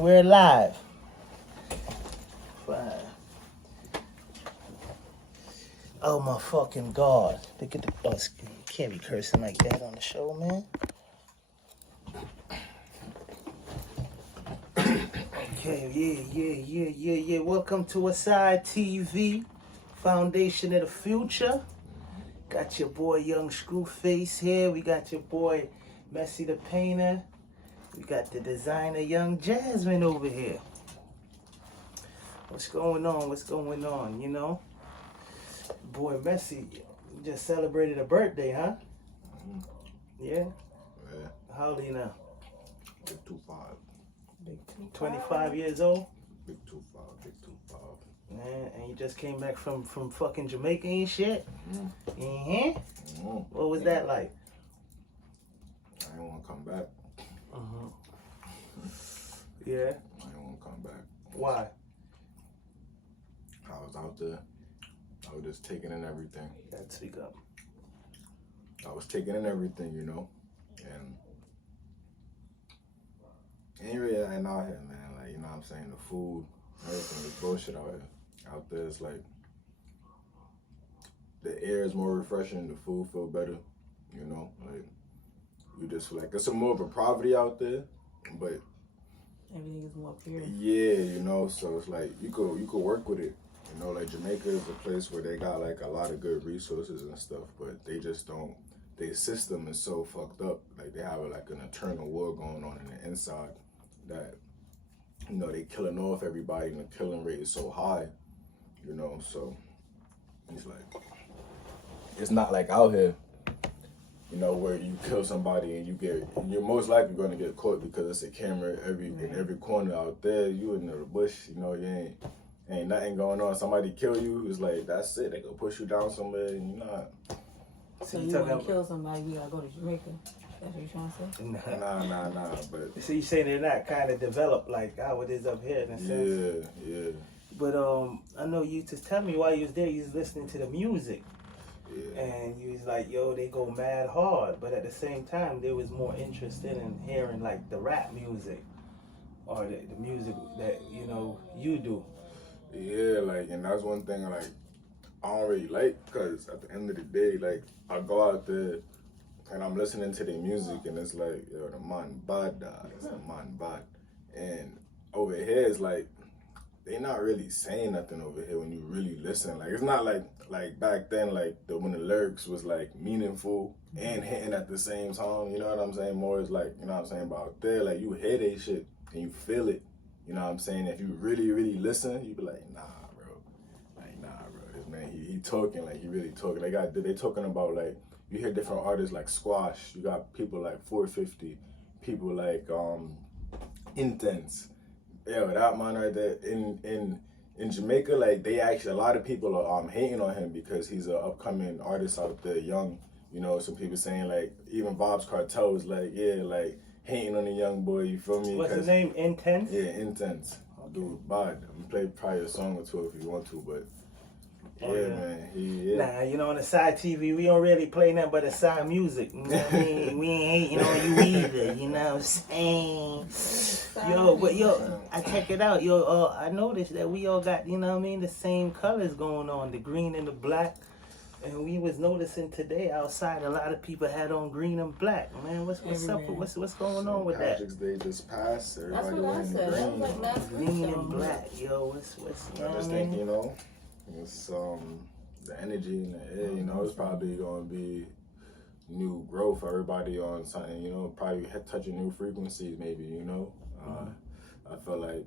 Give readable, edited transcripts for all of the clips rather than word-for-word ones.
We're live. Fine. Oh my fucking god. Look at the bus. You can't be cursing like that on the show, man. Okay, yeah. Welcome to Aside TV, Foundation of the Future. Got your boy Young Screwface here. We got your boy Messy the Painter. We got the designer Young Jasmine over here. What's going on, you know? Boy Messy just celebrated a birthday, huh? Yeah? Yeah. How old are you now? Big 2-5. Big 25 years old? Big 2-5. Big 2-5. Man, and you just came back from fucking Jamaica and shit? What was that like? I didn't want to come back. Yeah? I didn't want to come back. Why? I was out there. I was just taking in everything. You gotta speak up. I was taking in everything, you know? And ain't really nothing out here, man. Like, you know what I'm saying? The food, everything is bullshit out here. Out there, it's like, the air is more refreshing, the food feel better, you know? Like, you just feel like, it's more of a poverty out there, but everything is more pure. yeah, you know, so it's like, you could work with it. You know, like Jamaica is a place where they got like a lot of good resources and stuff, but they just don't, their system is so fucked up. Like they have like an internal war going on in the inside that, you know, they killing off everybody and the killing rate is so high, you know, so it's like, it's not like out here, you know, where you kill somebody and you're most likely going to get caught because it's a camera in every corner. Out there. You in the bush, you know, you ain't nothing going on. Somebody kill you, it's like, that's it. They gonna push you down somewhere and you're not. So you want to kill somebody, we gotta go to Jamaica. That's what you're trying to say? Nah. But So you saying they're not kind of developed like how it is up here in a sense? Yeah. But I know you just tell me while you was there, you was listening to the music. Yeah. And you was like, yo, they go mad hard. But at the same time, they was more interested in hearing like the rap music or the music that, you know, you do. Yeah, like, and that's one thing, like, I don't really like, because at the end of the day, like, I go out there and I'm listening to their music and it's like, yo, the man bad, dog. It's the man bad. And over here, it's like, they not really saying nothing over here when you really listen. Like, it's not like back then, like, when the lyrics was, like, meaningful and hitting at the same time, you know what I'm saying? More is like, you know what I'm saying, about there, like, you hear they shit and you feel it. You know what I'm saying? If you really, really listen, you be like, nah, bro. Like, nah, bro. This man, he talking, like, he really talking. They talking about, like, you hear different artists like Squash. You got people like 450. People like Intense. Yeah, that man right there. In Jamaica, like, they actually, a lot of people are hating on him because he's an upcoming artist out there, young. You know, some people saying, like, even Bob's Cartel was like, yeah, like, hating on the young boy, you feel me? What's his name? Intense? Yeah, Intense. Dude, bad. I'm play probably a song or two if you want to, but yeah, man. Nah, you know, on the side TV, we don't really play nothing but the side music. You know what I mean? We ain't hating on you either, you know what I'm saying? I check it out. I noticed that we all got, you know what I mean, the same colors going on, the green and the black. And we was noticing today outside, a lot of people had on green and black. Man, what's up? What's going on with that? Patrick's Day just passed. That's Everybody what I wearing said. green. That was like last week. Green and black, yo. What's I just think, you know, it's the energy in the air. You know, it's probably gonna be new growth for everybody on something. You know, probably touching new frequencies, maybe. You know, I feel like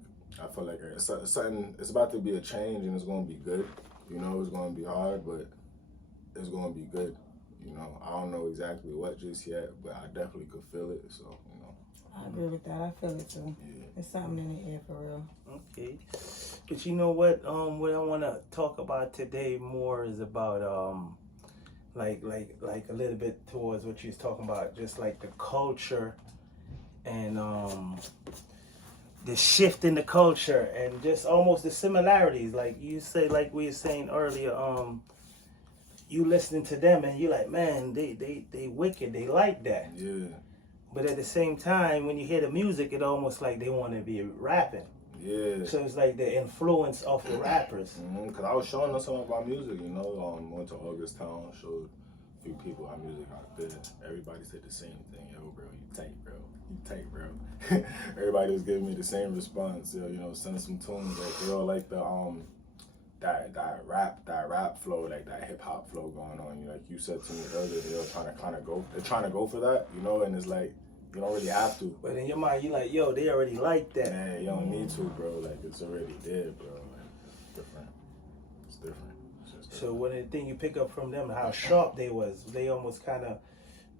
it's something. It's about to be a change, and it's gonna be good. You know, it's gonna be hard, but it's gonna be good. You know, I don't know exactly what just yet, but I definitely could feel it. So, you know. I agree with that. I feel it too. Yeah. It's something in the air for real. Okay. But you know what? What I want to talk about today more is about like a little bit towards what you was talking about, just like the culture and the shift in the culture and just almost the similarities. Like you said, like we were saying earlier, you listening to them and you like, man, they wicked, they like that. Yeah. But at the same time, when you hear the music, it almost like they want to be rapping. Yeah. So it's like the influence of the rappers. Cause I was showing them some of our music, you know. Went to August Town, showed a few people our music out there. Everybody said the same thing. Yo, bro, you tight, bro. You tight, bro. Everybody was giving me the same response. Yo, you know, sending some tunes. Like they all like the that rap flow, like that hip hop flow going on. You know, like you said to me earlier, they're trying to go for that, you know, and it's like you don't really have to. But in your mind, you're like, yo, they already like that. Man, you don't need to, bro. Like it's already there, bro. Like, it's different. It's different. It's just different. So one of the things you pick up from them, how sharp they was, they almost kind of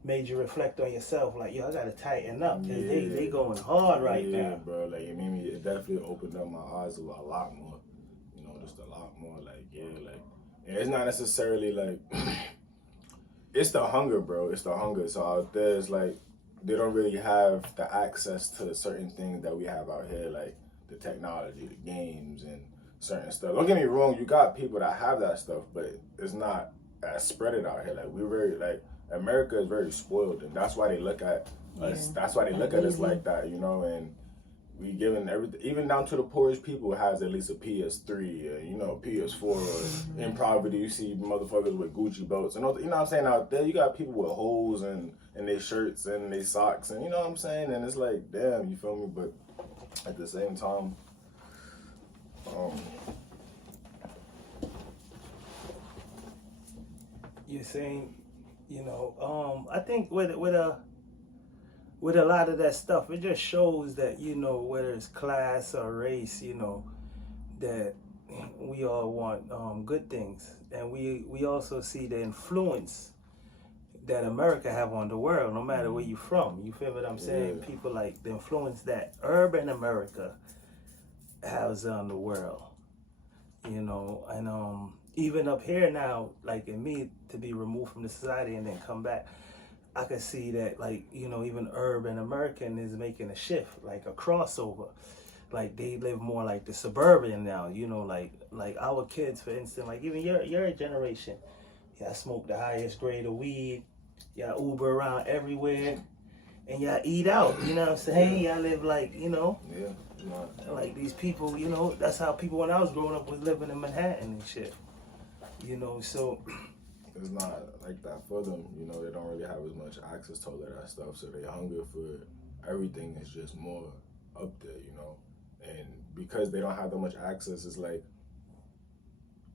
made you reflect on yourself. Like, yo, I gotta tighten up because they going hard right now. Yeah, bro. Like it definitely opened up my eyes a lot more. You know, just a lot more. Like and it's not necessarily like it's the hunger, bro. It's the hunger. So out there, it's like. They don't really have the access to certain things that we have out here, like the technology, the games, and certain stuff. Don't get me wrong, you got people that have that stuff, but it's not as spread it out here. Like America is very spoiled, and that's why they look at us. That's why they look at us like that, you know. And we giving everything, even down to the poorest people has at least a PS3, you know, PS4. In poverty, you see motherfuckers with Gucci belts, and you know what I'm saying. Out there, you got people with holes and their shirts and their socks, and you know what I'm saying. And it's like, damn, you feel me? But at the same time, you're saying, you know, I think with a lot of that stuff, it just shows that, you know, whether it's class or race, you know, that we all want good things. And we also see the influence that America have on the world, no matter where you're from. You feel what I'm saying? Yeah. People like the influence that urban America has on the world, you know. And even up here now, like in me, to be removed from the society and then come back, I can see that, like, you know, even urban American is making a shift, like a crossover. Like they live more like the suburban now, you know, like our kids, for instance, like even your generation, y'all smoke the highest grade of weed, y'all Uber around everywhere, and y'all eat out, you know what I'm saying? Y'all live like, you know, like these people, you know, that's how people when I was growing up was living in Manhattan and shit, you know, so. It's not like that for them, you know. They don't really have as much access to all of that stuff, so their hunger for everything is just more up there, you know. And because they don't have that much access, it's like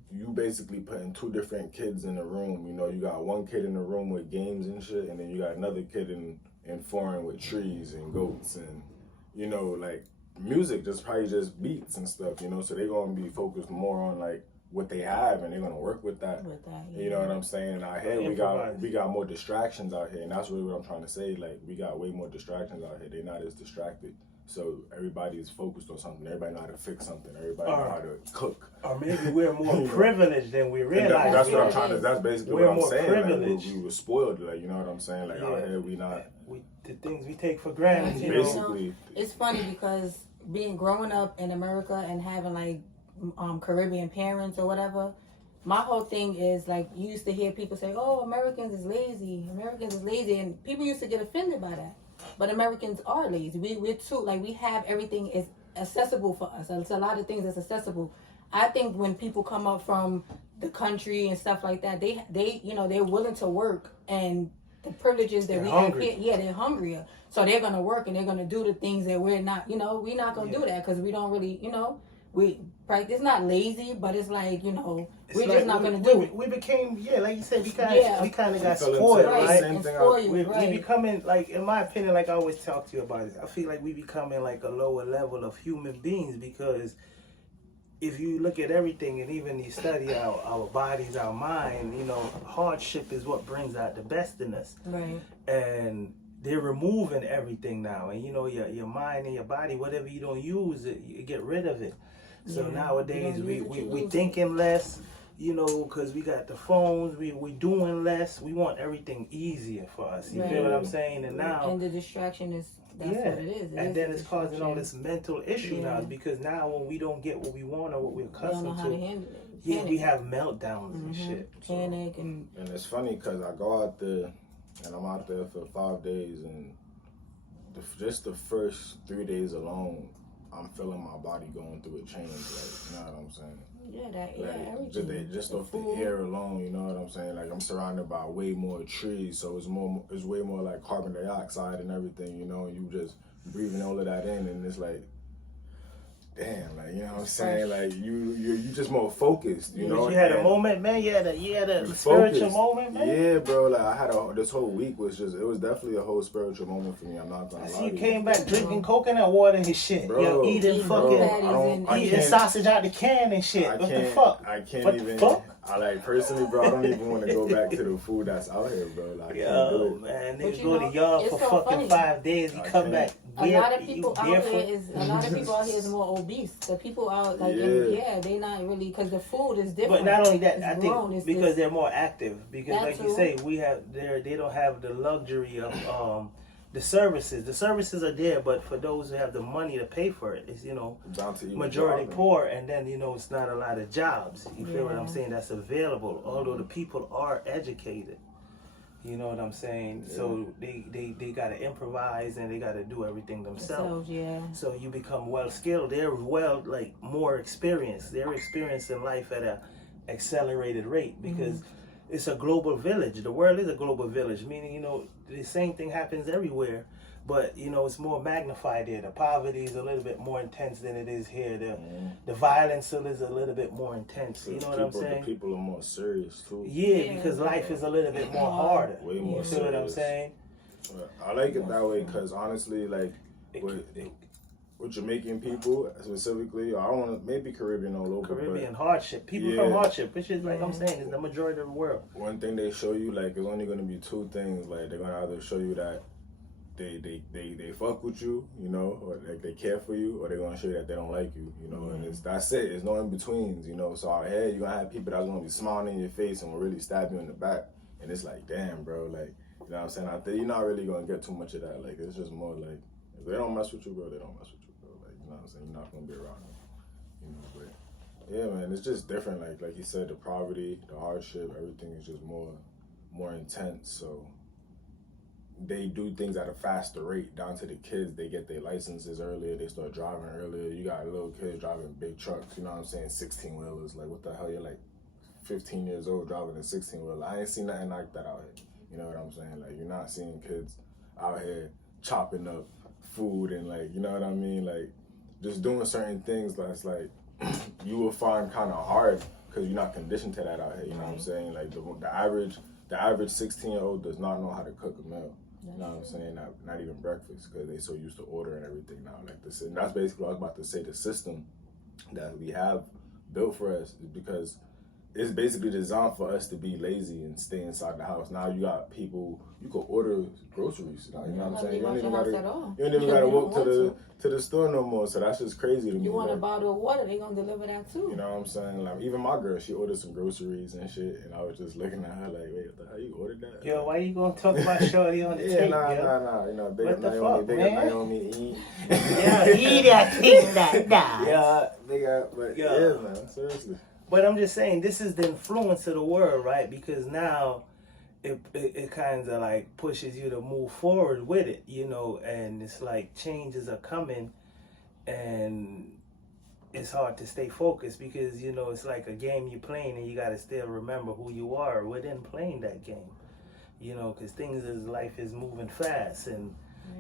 you basically putting two different kids in a room. You know, you got one kid in the room with games and shit, and then you got another kid in foreign with trees and goats and, you know, like music, just probably just beats and stuff, you know. So they're gonna be focused more on like what they have, and they're gonna work with that. You know what I'm saying? Out here, we got more distractions out here, and that's really what I'm trying to say. Like we got way more distractions out here. They're not as distracted, so everybody's focused on something. Everybody know how to fix something. Everybody know how to cook. Or maybe we're more privileged than we realize. That's what I'm trying to. That's basically what I'm saying. Privileged. Like, we were spoiled. Like, you know what I'm saying? Like out here, we not. The things we take for granted. You basically, know, it's funny because growing up in America and having like Caribbean parents or whatever, my whole thing is like you used to hear people say, "Oh, Americans is lazy. Americans is lazy," and people used to get offended by that. But Americans are lazy. We're too, like, we have everything is accessible for us. It's a lot of things that's accessible. I think when people come up from the country and stuff like that, they you know, they're willing to work, and the privileges that we have here, they're hungrier. So they're gonna work and they're gonna do the things that we're not, you know, we're not gonna do that because we don't really, you know, it's not lazy, but it's like, you know, we're just not going to do it. We became, like you said, we kind of got spoiled, right? We becoming, like, in my opinion, like I always talk to you about it, I feel like we becoming like a lower level of human beings, because if you look at everything and even you study our bodies, our mind, you know, hardship is what brings out the best in us. Right. And they're removing everything now, and you know, your mind and your body, whatever you don't use it, you get rid of it. So nowadays we thinking less, you know, because we got the phones, we doing less. We want everything easier for us. You feel what I'm saying? And now, and the distraction is what it is. And then it's causing all this mental issue now, because now when we don't get what we want or what we're accustomed to, handle it. We have meltdowns and shit. Panic and it's funny because I go out there and I'm out there for 5 days, and just the first 3 days alone, I'm feeling my body going through a change. Like, you know what I'm saying? Yeah, that Like, everything. just off food. the air alone, you know what I'm saying? Like, I'm surrounded by way more trees, so it's way more like carbon dioxide and everything, you know. And you just breathing all of that in, and it's like, damn, like, you know what I'm saying? Like, you just more focused, you know. You had a moment, man. You had a spiritual moment, man. Yeah, bro. Like, I had this whole week was it was definitely a whole spiritual moment for me. I'm not gonna lie. I see you came back drinking coconut water and shit. Bro, yo, eating eating sausage out the can and shit. What the fuck? I can't what even. The fuck? I like personally, bro. I don't even want to go back to the food that's out here, bro. Like, I can't do it. Man, But niggas go to y'all for so fucking funny. 5 days. You come back. A lot of people out here is more obese. The people out they not really because the food is different. But not only that, it's I think because they're more active. Because like you say, they don't have the luxury of the services. The services are there, but for those who have the money to pay for it, it's majority poor, and then it's not a lot of jobs. You feel what I'm saying? That's available. Although the people are educated. You know what I'm saying? Yeah. So they got to improvise and they got to do everything themselves. So you become well skilled. They're more experienced. They're experiencing life at a accelerated rate because it's a global village. The world is a global village, meaning the same thing happens everywhere, but it's more magnified there. The poverty is a little bit more intense than it is here. The violence is a little bit more intense. You know what I'm saying? The people are more serious too. Yeah, because life is a little bit more harder. Way more serious. You know what I'm saying? I like it that way because honestly, like with Jamaican people specifically, I don't want to, maybe Caribbean all over. Caribbean hardship. People from hardship, which is like I'm saying, is the majority of the world. One thing they show you, like, it's only going to be two things. Like, they're going to either show you that they fuck with you, or like they care for you, or they're gonna show you that they don't like you, and that's it. There's no in betweens, So out here you're gonna have people that's gonna be smiling in your face and will really stab you in the back, and it's like, damn, bro, like, you know what I'm saying? Out there, you're not really gonna get too much of that. Like, it's just more like if they don't mess with you, bro, they don't mess with you, bro. Like, you know what I'm saying? You're not gonna be around them, But yeah, man, it's just different. Like you said, the poverty, the hardship, everything is just more intense. So they do things at a faster rate. Down to the kids, they get their licenses earlier, they start driving earlier. You got little kids driving big trucks, you know what I'm saying, 16-wheelers. Like, what the hell, you're like 15 years old driving a 16-wheeler. I ain't seen nothing like that out here. You know what I'm saying? Like, you're not seeing kids out here chopping up food and, like, you know what I mean? Like, just doing certain things that's like you will find kind of hard because you're not conditioned to that out here. You know what I'm saying? Like, the average 16-year-old does not know how to cook a meal. You know what I'm saying? Not even breakfast, because they're so used to ordering everything now. Like this, and that's basically what I was about to say. The system that we have built for us is because it's basically designed for us to be lazy and stay inside the house. Now you got people, you can order groceries. You know what I'm saying? You don't even gotta walk to the store no more. So that's just crazy to me. You want a bottle of water, they gonna deliver that too. You know what I'm saying? Like, even my girl, she ordered some groceries and shit, and I was just looking at her like, wait, what the hell, you ordered that? Yo, why you gonna talk about shorty on the tape? Nah. Big up Naomi, eat. Yeah, eat that thing that dies. Yeah, man, seriously. But I'm just saying, this is the influence of the world, right? Because now it kind of like pushes you to move forward with it, and it's like changes are coming and it's hard to stay focused because, it's like a game you're playing and you got to still remember who you are within playing that game, because life is moving fast and,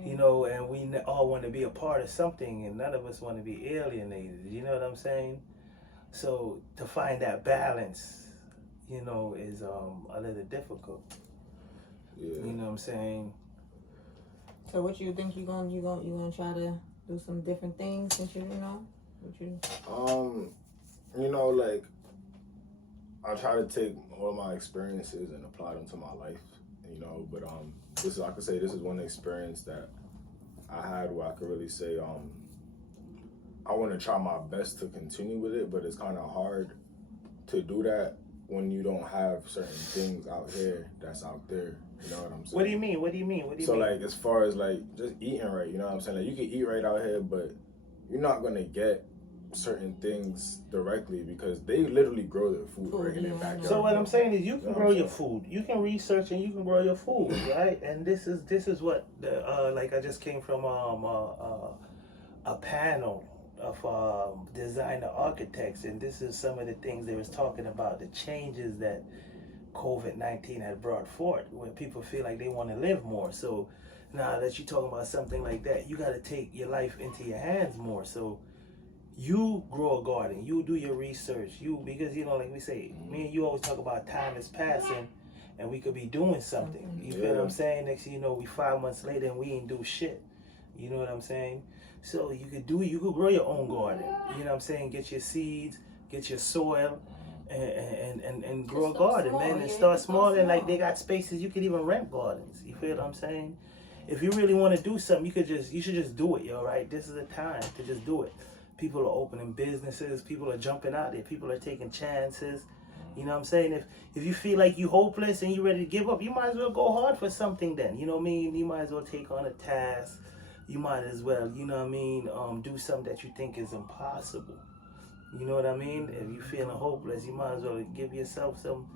and we all want to be a part of something and none of us want to be alienated, you know what I'm saying? So to find that balance, is a little difficult. Yeah. You know what I'm saying? So what you think you gonna try to do some different things since like I try to take all of my experiences and apply them to my life, but I could say this is one experience that I had where I could really say I want to try my best to continue with it, but it's kind of hard to do that when you don't have certain things out here that's out there. You know what I'm saying? What do you mean? So, like, as far as, like, just eating right, you know what I'm saying? Like, you can eat right out here, but you're not going to get certain things directly because they literally grow their food right in their backyard. So what I'm saying is, you You can know grow what I'm your saying? food. You can research and you can grow your food, right? And this is what the like I just came from a panel of designer architects, and this is some of the things they was talking about, the changes that COVID-19 had brought forth, where people feel like they want to live more. So now that you're talking about something like that, you got to take your life into your hands more. So you grow a garden, you do your research, because like we say, me and you always talk about time is passing and we could be doing something. You feel what I'm saying? Next thing you know, we 5 months later and we ain't do shit. You know what I'm saying? So you could grow your own garden. You know what I'm saying? Get your seeds, get your soil, and grow a garden, man. And start small. And like they got spaces, you could even rent gardens. You feel what I'm saying? If you really want to do something, you should just do it, yo, right? This is a time to just do it. People are opening businesses, people are jumping out there, people are taking chances. You know what I'm saying? If you feel like you hopeless and you ready to give up, you might as well go hard for something then. You know what I mean? You might as well take on a task. You might as well, you know what I mean, do something that you think is impossible. You know what I mean? If you feeling hopeless, you might as well give yourself some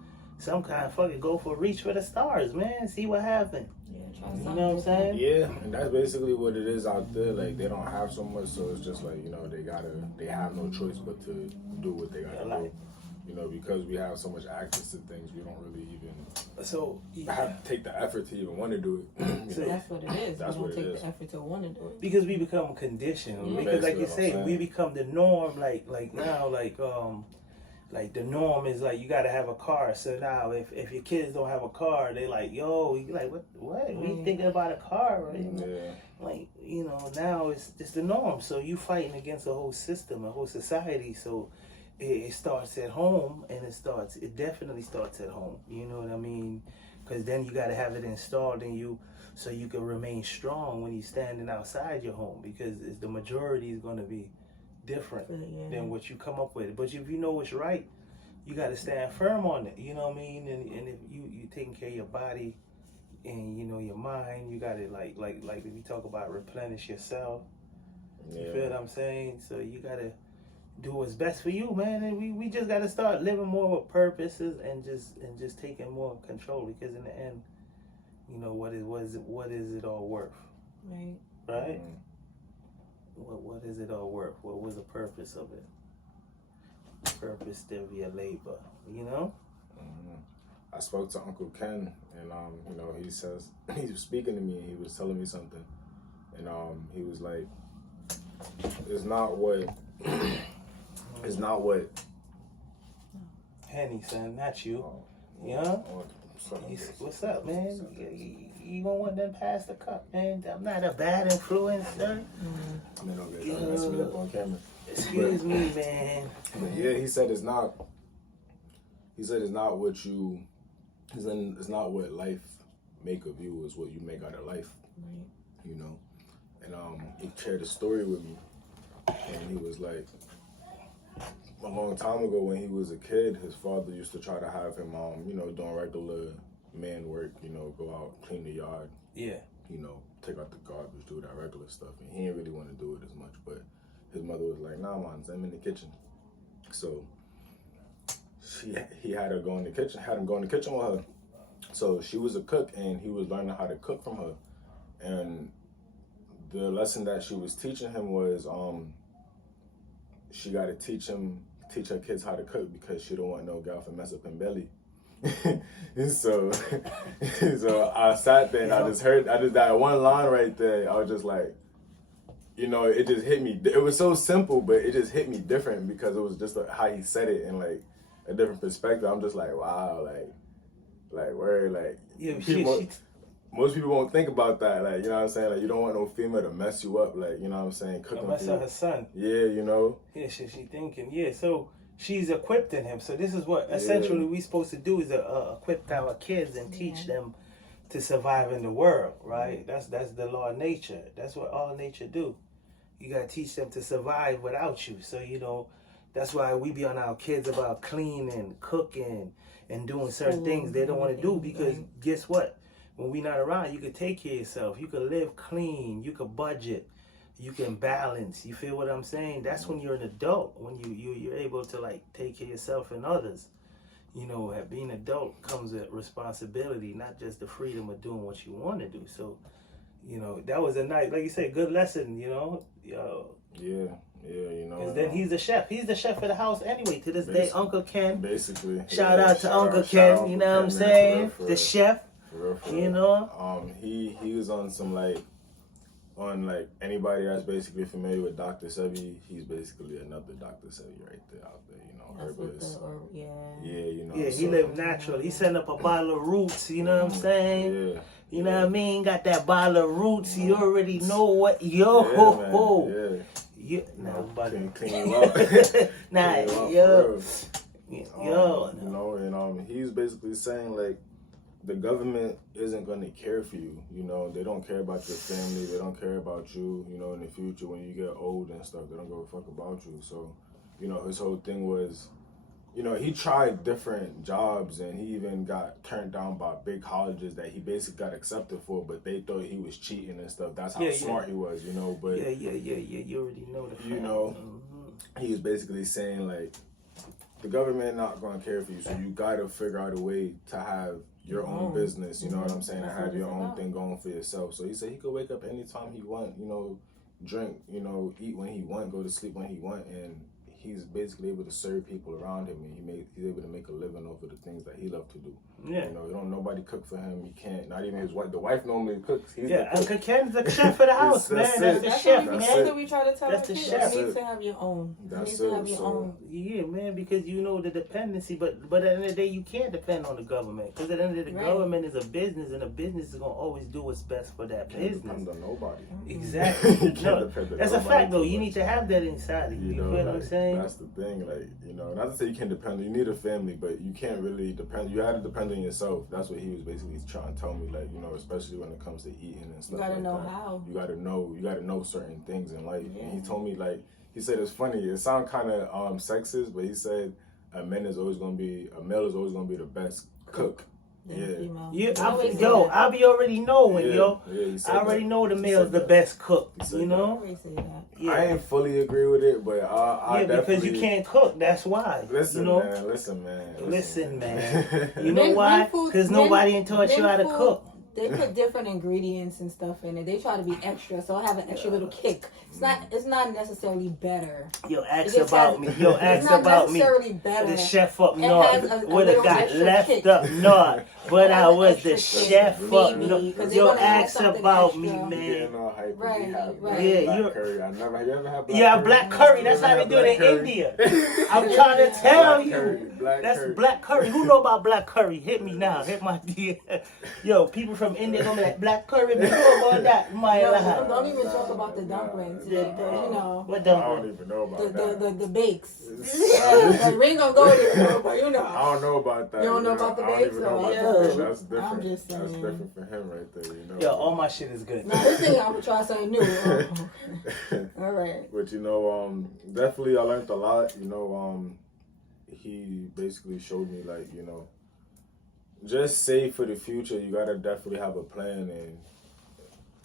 kind of fucking go for reach for the stars, man. See what happens. You know what I'm saying? Yeah, and that's basically what it is out there. Like they don't have so much, so it's just like they have no choice but to do what they gotta do. You know, because we have so much access to things, we don't really even have to take the effort to even want to do it. So that's what it is. That's we don't what it take is. the effort to want to do it. Because we become conditioned. Because like you say, we become the norm. Like now, like the norm is like you gotta have a car. So now if your kids don't have a car, they like, yo, you like what? We thinking about a car, right? Yeah. Like, now it's the norm. So you fighting against the whole system, the whole society. So it starts at home, and it definitely starts at home. You know what I mean? Because then you gotta have it installed in you so you can remain strong when you're standing outside your home, because the majority is gonna be different than what you come up with. But if you know what's right, you got to stand firm on it. You know what I mean? And if you taking care of your body and your mind, you got to like if you talk about replenish yourself. You feel what I'm saying? So you got to do what's best for you, man. And we just got to start living more with purposes and just taking more control, because in the end, what is it all worth? Right. Right? What is it all worth? What was the purpose of it? Purpose to be a labor, I spoke to Uncle Ken, and he says he was speaking to me, and he was telling me something, and he was like, it's not what Henny, son, not you. What's up, man? You gonna want them pass the cup, man? I'm not a bad influence, son. I mean, don't mess me up on camera. Excuse me, man. But yeah, he said it's not. He said it's not what you. It's not what life make of you, is what you make out of life. Right. And he shared a story with me, and he was like, a long time ago when he was a kid, his father used to try to have him, doing regular man work, go out, clean the yard. Yeah. Take out the garbage, do that regular stuff. And he didn't really want to do it as much, but his mother was like, nah, man, I'm in the kitchen. So he had her go in the kitchen, with her. So she was a cook, and he was learning how to cook from her. And the lesson that she was teaching him was, she got to teach her kids how to cook, because she don't want no gal to mess up her belly. And so I sat there and I just that one line right there. I was just like, it just hit me. It was so simple, but it just hit me different, because it was just how he said it in like a different perspective. I'm just like, wow, like where, like, most people won't think about that. Like, you know what I'm saying? Like, you don't want no female to mess you up. Like, you know what I'm saying? Cooking mess up her son. Yeah, Yeah, she thinking. Yeah, so she's equipping him. So this is what essentially we supposed to do, is equip our kids and teach them to survive in the world, right? That's the law of nature. That's what all nature do. You gotta teach them to survive without you. So that's why we be on our kids about cleaning, cooking, and doing certain things they don't want to do, because guess what? When we not around, you could take care of yourself. You could live clean. You could budget. you can balance. You feel what I'm saying? That's when you're an adult. When you're able to like take care of yourself and others. You know, being an adult comes with responsibility, not just the freedom of doing what you want to do. So, you know, that was a nice, like you said, good lesson. You know, yo. Yeah, you know. Because then he's the chef. He's the chef of the house anyway. To this day, Uncle Ken. Basically. Shout out to Uncle Ken. You know what I'm saying? The chef. For real. You know. He was on some like anybody that's basically familiar with Dr. Sebi, he's basically another Dr. Sebi right there out there. You know, herbalist. Yeah, you know. Yeah, he lived natural. He sent up a bottle of roots. You know what I'm saying? Yeah. You know what I mean? Got that bottle of roots. You already know what. Yo. Yeah. You, nah, clean you up. Nah, yo. Yo. You know, and he's basically saying like the government isn't gonna care for you. You know, they don't care about your family. They don't care about you. You know, in the future when you get old and stuff, they don't give a fuck about you. So, you know, his whole thing was, you know, he tried different jobs and he even got turned down by big colleges that he basically got accepted for, but they thought he was cheating and stuff. That's how smart he was, you know. But yeah. You already know the fact. You know, he was basically saying like the government not gonna care for you, so you gotta figure out a way to have your own business. You know what I'm saying? And have your own thing going for yourself. So he said he could wake up anytime he want. You know, drink. You know, eat when he want, go to sleep when he want, and he's basically able to serve people around him, and he's able to make a living off of the things that he loves to do. Yeah. You know, nobody cook for him. He can't. Not even his wife. The wife normally cooks. He's Uncle Ken's the chef of the house, man. That's the chef, man. That's what we try to tell That's the chef. You need to have your own. That's you need to have your own. Yeah, man, because you know the dependency, but at the end of the day, you can't depend on the government. Because at the end of the day, the government is a business, and a business is going to always do what's best for that business. Depend on nobody. Exactly. No, that's a fact, though. You need to have that inside of you. You know what I'm saying? That's the thing. Like, you know, not to say you can't depend on, you need a family, but you can't really depend. You have to depend on yourself. That's what he was basically trying to tell me. Like, you know, especially when it comes to eating and stuff. You gotta like know that. how. You gotta know certain things in life. Yeah. And he told me, like, he said it's funny. It sounds kind of sexist, but he said a male is always gonna be the best cook. I be already knowing, I already know the male's the best cook. You know. I ain't fully agree with it, but I definitely, because you can't cook. That's why. Listen, you know? Listen, man. You know why? Because nobody ain't taught you how to cook. They put different ingredients and stuff in it. They try to be extra, so I have an extra little kick. It's not necessarily better. Ask about me. Better. The chef up north would have got left kick. Up north, but I was the chef up north. Ask about me, man. Right. Yeah, curry. Have you ever had black curry? Yeah, black curry. That's how they do it in India. I'm trying to tell you. That's black curry. Who know about black curry? Hit me now. Hit my dear. Yo, people from India gonna be like, black curry, we know about that. Don't even talk about the dumplings. You know. What dumplings? I don't even know about that. The bakes. We ain't gonna go there, but you know. I don't know about that. You don't know about the bakes? I don't even know about that. That's different. I'm just saying. That's different for him right there, you know. Yo, all my shit is good. Now, this thing I'm gonna try something new. All right. But, you know, definitely I learned a lot. You know, he basically showed me, like, you know, just save for the future. You gotta definitely have a plan, and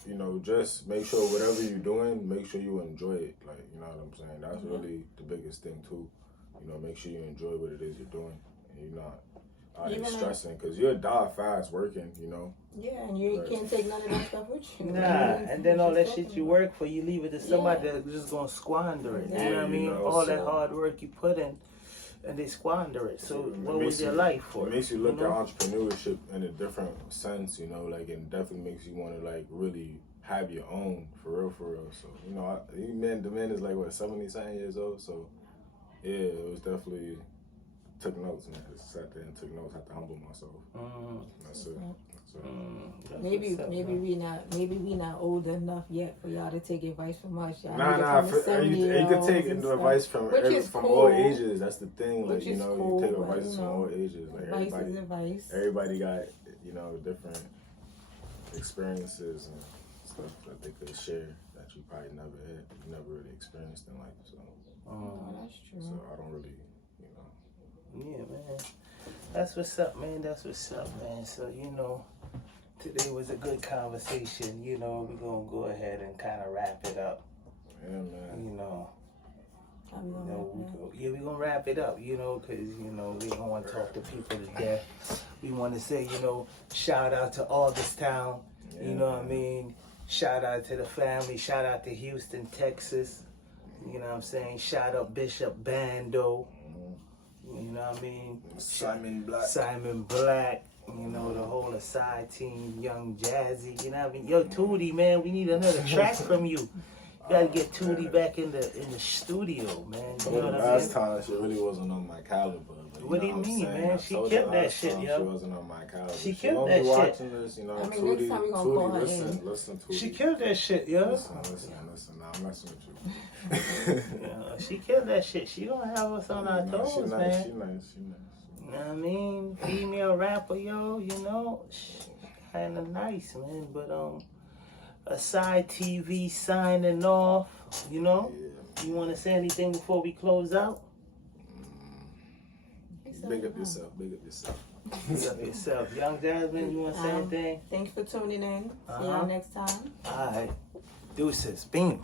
you know, just make sure whatever you're doing, make sure you enjoy it. Like, you know what I'm saying? That's really the biggest thing too. You know, make sure you enjoy what it is you're doing, and you're not out here stressing, because you'll die fast working. You know. Yeah, and you can't take none of that stuff with you. Nah, and then all that shit you work for, you leave it to somebody that's just gonna squander it. You know what I mean? All that hard work you put in. And they squander it. So what was your life for? It makes you look at entrepreneurship in a different sense, you know, like, it definitely makes you want to, like, really have your own, for real. So, you know, the man is like, what, 70-something years old? So, yeah, it was definitely, took notes, man. Just sat there and took notes, had to humble myself. That's it. So, maybe we not old enough yet for y'all to take advice from us. Y'all you could take advice from all ages. That's the thing. Like, you know, cool, you take advice from all ages. Like, everybody got, you know, different experiences and stuff that they could share that you probably never really experienced in life. So, that's true. So I don't really, you know. Yeah, man. That's what's up, man. So, you know, today was a good conversation. You know, we're going to go ahead and kind of wrap it up. Yeah, man. You know. How we gonna wrap it up? Yeah, we're gonna wrap it up, you know, because, you know, we don't want to talk to people to death. We want to say, you know, shout out to Augustown, you know what I mean? Shout out to the family, shout out to Houston, Texas, you know what I'm saying? Shout out Bishop Bando, you know what I mean? Simon Black. Simon Black, you know, the whole Aside team, Young Jazzy, you know what I mean? Yo, Tootie, man, we need another track from you. You gotta get Tootie back in the studio, man. You know what I mean? Last time she really wasn't on my caliber. But What do you know mean, what I'm saying? man? I She told killed you that last shit, time yo. She wasn't on my caliber. She She killed won't that be shit. watching this, you know. I mean, Tootie, next time we gonna call her listen, Tootie. She killed that shit, yo. Listen. Nah, I'm messing with you. Yeah, she killed that shit. She gonna have us on our toes, She nice, man. she nice. You know what I mean? Female rapper, yo, you know, kind of nice, man. But Aside TV signing off. You know, you want to say anything before we close out? Big up yourself. Big up yourself. Young Jasmine, you want to say anything? Thanks for tuning in. See y'all next time. All right. Deuces. Beam.